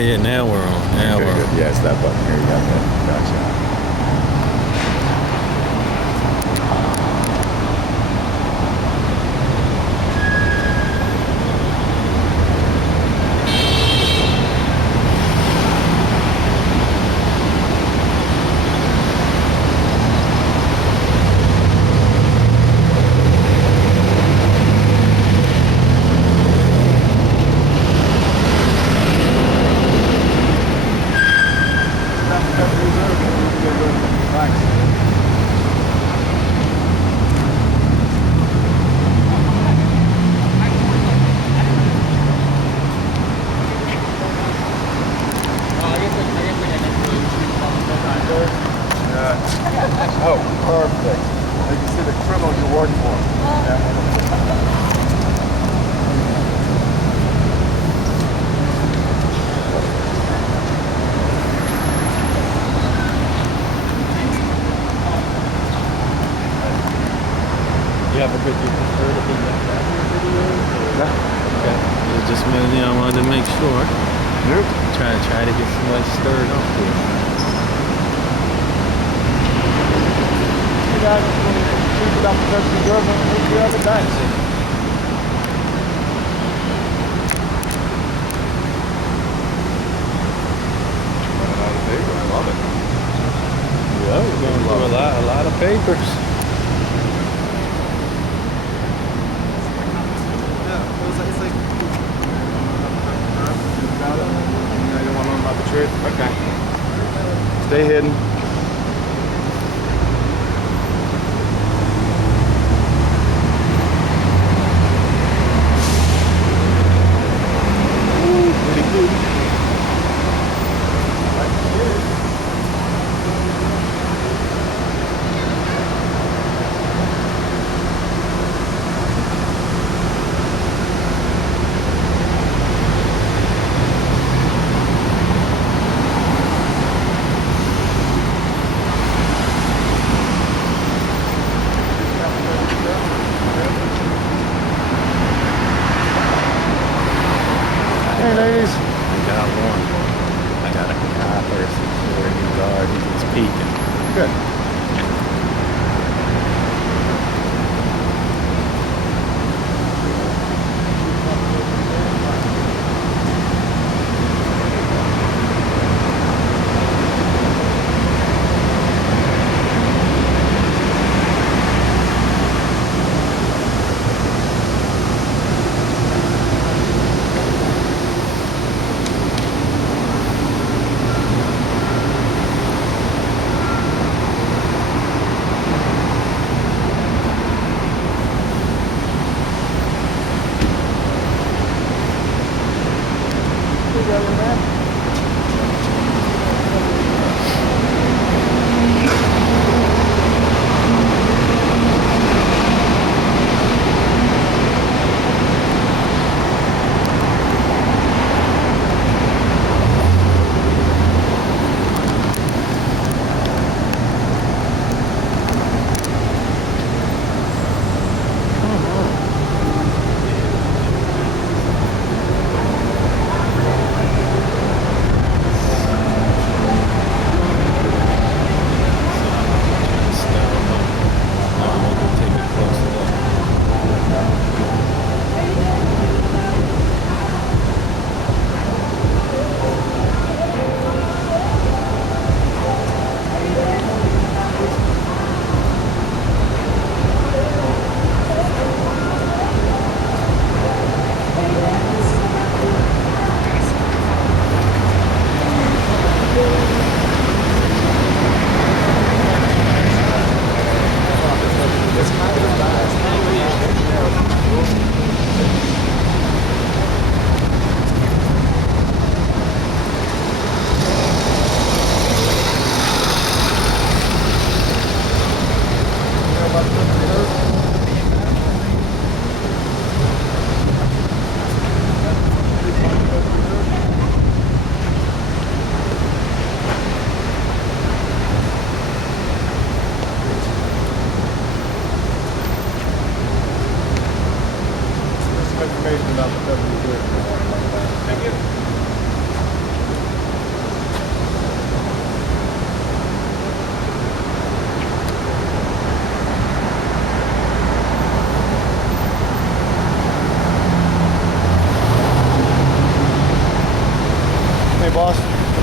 yeah. Now we're on. Now Okay, we're good. on. Yeah, it's that button here. You got that. Gotcha. Oh, perfect. You can see the criminal you work for. You have a good prefer to be like that in your videos? Okay. It's just I wanted to make sure. Nope. Try to get somebody stirred up here. You guys, keep it up to the government and you have a dance. I love it. Yeah, we're going through a lot of papers. It's like about it. You don't want to know about the truth? Okay. Stay hidden. Pretty good. Hey ladies. I got one. I got a copper security guard. He's peeking. Good.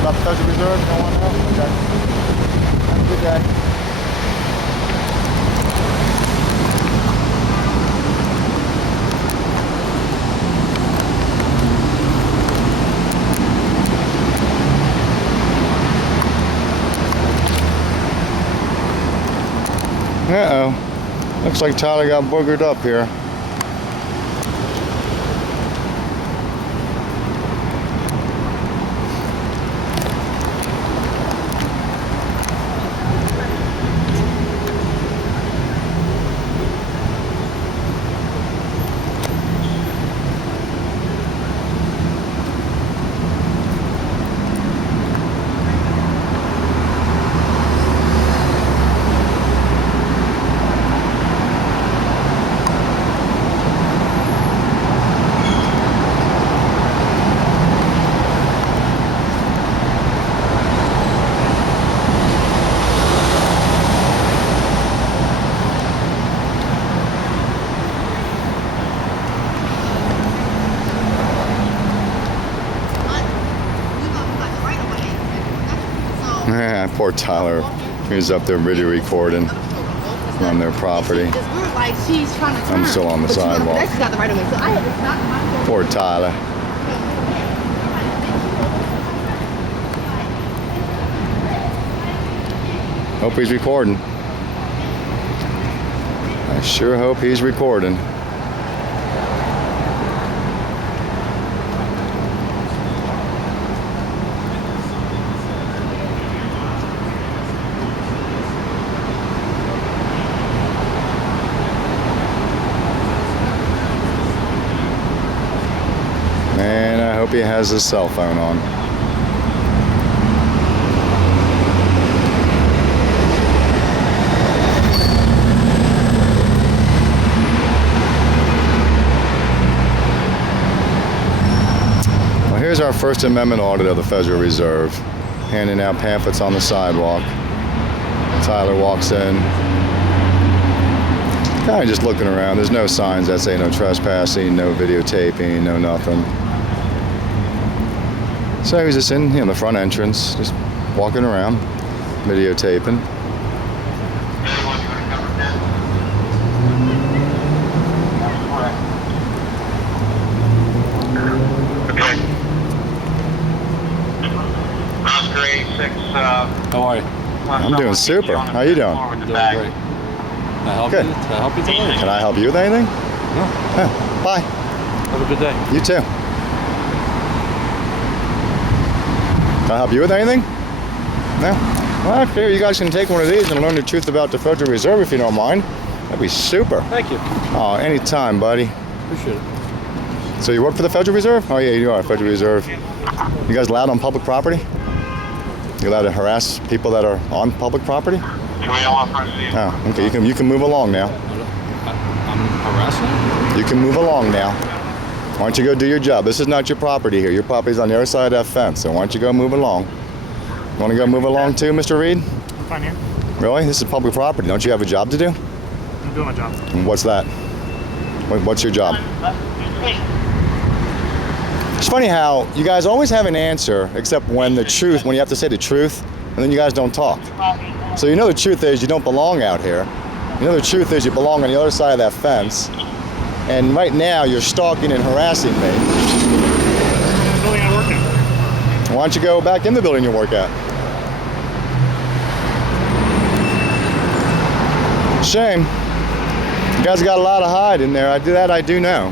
About the Federal Reserve, no one else? Okay. Have a good day. Uh-oh. Looks like Tyler got boogered up here. Yeah, poor Tyler. He was up there video recording on their property. I'm still on the sidewalk. Poor Tyler. Hope he's recording. I sure hope he's recording. And I hope he has his cell phone on. Well, here's our First Amendment audit of the Federal Reserve. Handing out pamphlets on the sidewalk. Tyler walks in. Kind of just looking around. There's no signs that say no trespassing, no videotaping, no nothing. So he's just in the front entrance, just walking around, videotaping. Okay. Oscar 86, How are you? I'm doing super. How you doing? I'm doing great. Can I help Good. you? Can I help you today? Can I help you with anything? No. Huh. Bye. Have a good day. You too. Can I help you with anything? No? Well, I figure you guys can take one of these and learn the truth about the Federal Reserve if you don't mind. That'd be super. Thank you. Oh, anytime, buddy. Appreciate it. So you work for the Federal Reserve? Oh yeah, you are, Federal Reserve. You guys allowed on public property? You allowed to harass people that are on public property? Oh, okay. You can move along now. I'm harassing you? You can move along now. Why don't you go do your job? This is not your property here. Your property's on the other side of that fence. So why don't you go move along? Want to go move along too, Mr. Reed? I'm fine here. Really? This is public property. Don't you have a job to do? I'm doing my job. And what's that? What's your job? It's funny how you guys always have an answer except when you have to say the truth, and then you guys don't talk. So you know the truth is you don't belong out here. You know the truth is you belong on the other side of that fence. And right now you're stalking and harassing me. The building I work in. Why don't you go back in the building you work at? Shame. You guys got a lot of hide in there. I do know.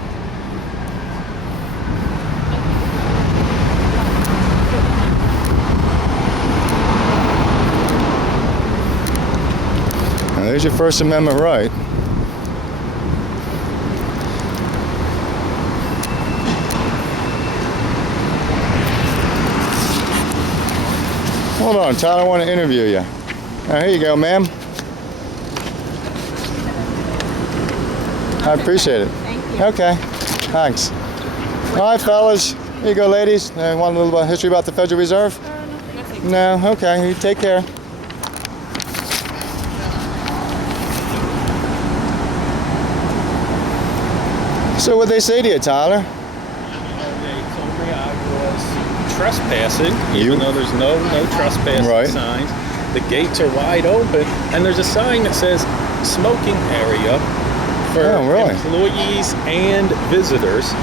Now, there's your First Amendment right. Hold on, Tyler, I want to interview you. Here you go, ma'am. I appreciate it. Thank you. Okay, thanks. All right, fellas. Here you go, ladies. Want a little history about the Federal Reserve? No? Okay, you take care. So what'd they say to you, Tyler? They told me I was trespassing, You- even though there's no trespassing Right. signs. The gates are wide open, and there's a sign that says smoking area for Oh, really? employees and visitors.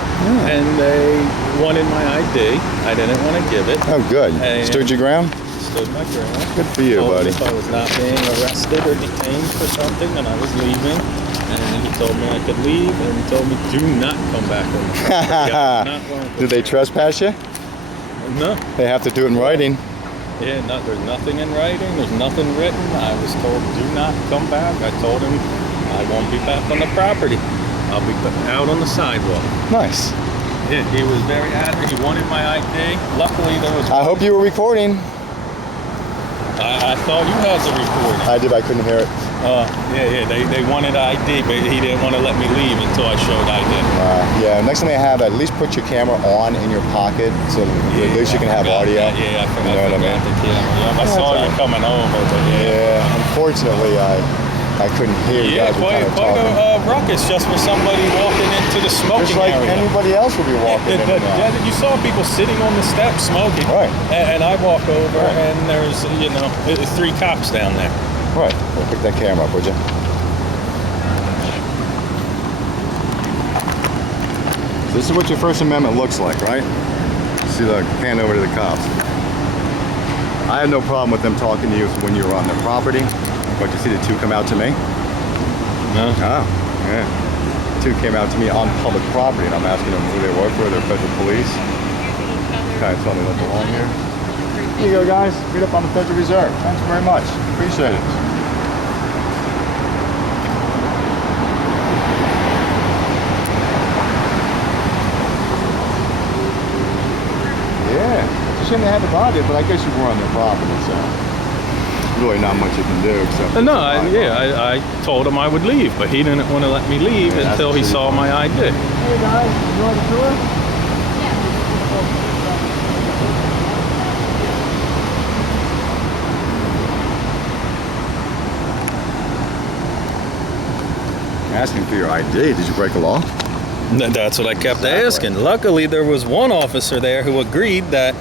And they wanted my ID. I didn't want to give it. Oh, good. And- Stood your ground? Stood my ground. Good for you, Told buddy. If I was not being arrested or detained for something, and I was leaving. And he told me I could leave, and he told me, do not come back on the property. I was not going to- Did they trespass you? No. They have to do it in writing. Yeah, no, there's nothing in writing. There's nothing written. I was told, do not come back. I told him I won't be back on the property. I'll be out on the sidewalk. Nice. Yeah, he was very adamant. He wanted my ID. Luckily, there was. I hope you were recording. I thought you had the recording. I did, I couldn't hear it. Yeah. They wanted ID, but he didn't want to let me leave until I showed ID. Yeah, next time you have, at least put your camera on in your pocket so at least you can have audio. Yeah, I forgot. You know what I mean? The camera. I saw you coming over, but Yeah, unfortunately, I couldn't hear you Yeah, guys were quite kind of talking. a ruckus just for somebody walking into the smoking Just like area. anybody else would be walking in and out. Yeah, you saw people sitting on the steps smoking. Right. And I walk over, Right. and there's 3 cops down there. Right. Well, pick that camera up, would you? This is what your First Amendment looks like, right? See the pan over to the cops. I have no problem with them talking to you when you're on their property, but you see the 2 come out to me? No. Oh, yeah. 2 came out to me on public property, and I'm asking them who they work for. They're federal police. Kind of tell me what belong here. Here you go, guys. Meet up on the Federal Reserve. Thanks very much. Appreciate it. Yeah. It's a shame they had to bother you, but I guess you were on their property, so really not much you can do except. No, I told him I would leave, but he didn't want to let me leave Yeah, until he that's saw my ID. Hey guys, enjoy the tour? Asking for your ID. Did you break a law? That's what I kept asking. Luckily, there was one officer there who agreed that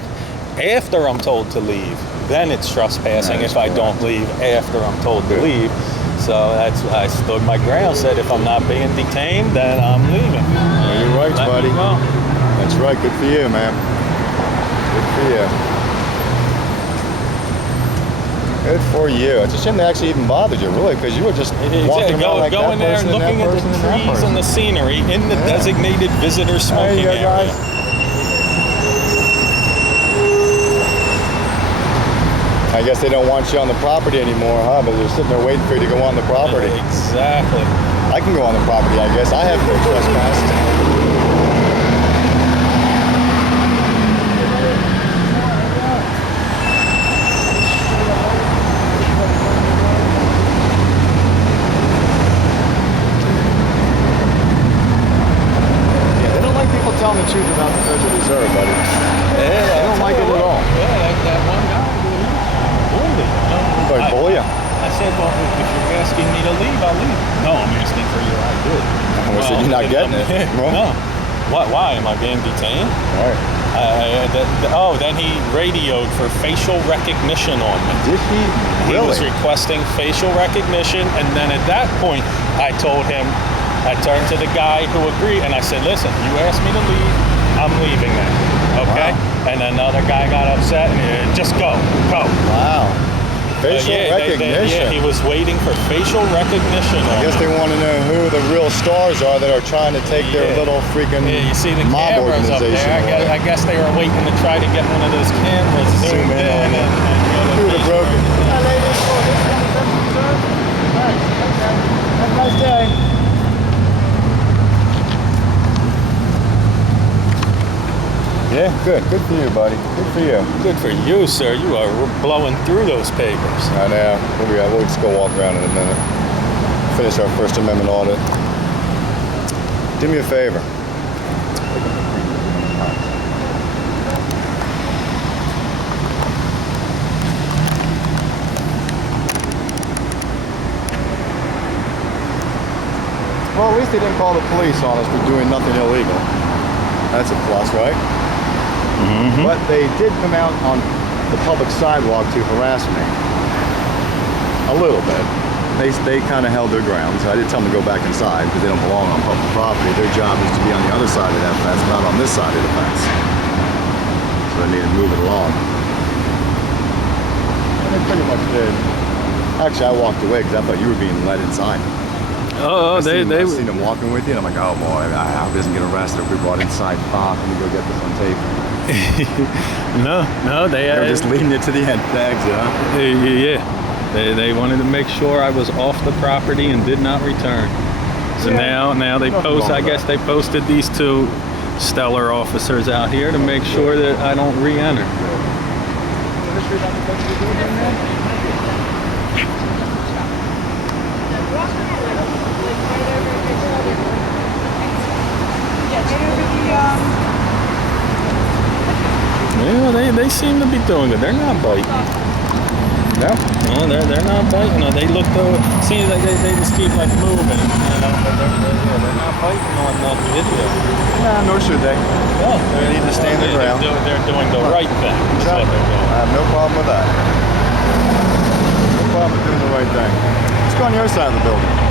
after I'm told to leave, then it's trespassing That's if I correct. don't leave after I'm told to Good. leave. So I stood my ground, said if I'm not being detained, then I'm leaving. You're right, Let me buddy. go. That's right. Good for you, man. Good for you. Good for you. It's a shame they actually even bothered you, really, because you were just walking around like Go that in there person and and that looking at person the and that trees person. and the scenery in the Yeah. designated visitor There smoking you go, area. guys. I guess they don't want you on the property anymore, huh? But they're sitting there waiting for you to go on the property. Exactly. I can go on the property, I guess. I have no trespass. Yeah, they don't like people telling the truth about the Federal Reserve, buddy. Yeah, They don't like it at all. Yeah, that one guy, he bullied me. But bully ya? I said, well, if you're asking me to leave, I'll leave. No, I'm asking for your ID. Well, so you're not getting it. Well. No. Why? Am I being detained? All right. Then he radioed for facial recognition on me. Did he He was really? requesting facial recognition, and then at that point, I told him, I turned to the guy who agreed, and I said, listen, you asked me to leave, I'm leaving now, okay? Wow. And another guy got upset, and just go. Wow. Facial recognition. He was waiting for facial recognition I on guess me. they want to know who the real stars are that are trying to take their Yeah. little freaking Yeah, you see the mob cameras up organization there. I away. guess they were waiting to try to get one of those cameras Zoom zoomed in on and Who would have broken? Hi, ladies. Thanks. Okay. Have a nice day. Yeah, good. Good for you, buddy. Good for you. Good for you, sir. You are blowing through those papers. I know. We'll just go walk around in a minute. Finish our First Amendment audit. Do me a favor. Well, at least they didn't call the police on us for doing nothing illegal. That's a plus, right? But they did come out on the public sidewalk to harass me. A little bit. They kind of held their ground, so I did tell them to go back inside because they don't belong on public property. Their job is to be on the other side of that fence, not on this side of the fence. So I need to move it along. And they pretty much did. Actually, I walked away because I thought you were being led inside. Oh, I they seen them walking with you, and I'm like, oh boy, I hope he doesn't get arrested if we brought inside. Fuck, let me go get this on tape. no, They were just leading it to the end. Thanks, yeah. They wanted to make sure I was off the property and did not return. So Yeah. now they Nothing post. wrong I with guess that. they posted these two stellar officers out here to make sure that I don't re-enter. Yeah, they seem to be doing good. They're not biting. No? No, they're not biting. No, they look though. Seems like they just keep like moving. You know, but they're not biting on the video. Nah, nor should they. No, They need to stand their ground. They're doing the right thing. Is what Exactly. they're doing. I have no problem with that. No problem with doing the right thing. Let's go on the other side of the building.